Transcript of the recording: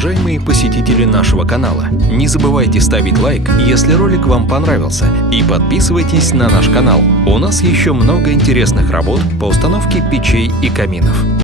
уважаемые посетители нашего канала! Не забывайте ставить лайк, если ролик вам понравился, и подписывайтесь на наш канал. У нас еще много интересных работ по установке печей и каминов.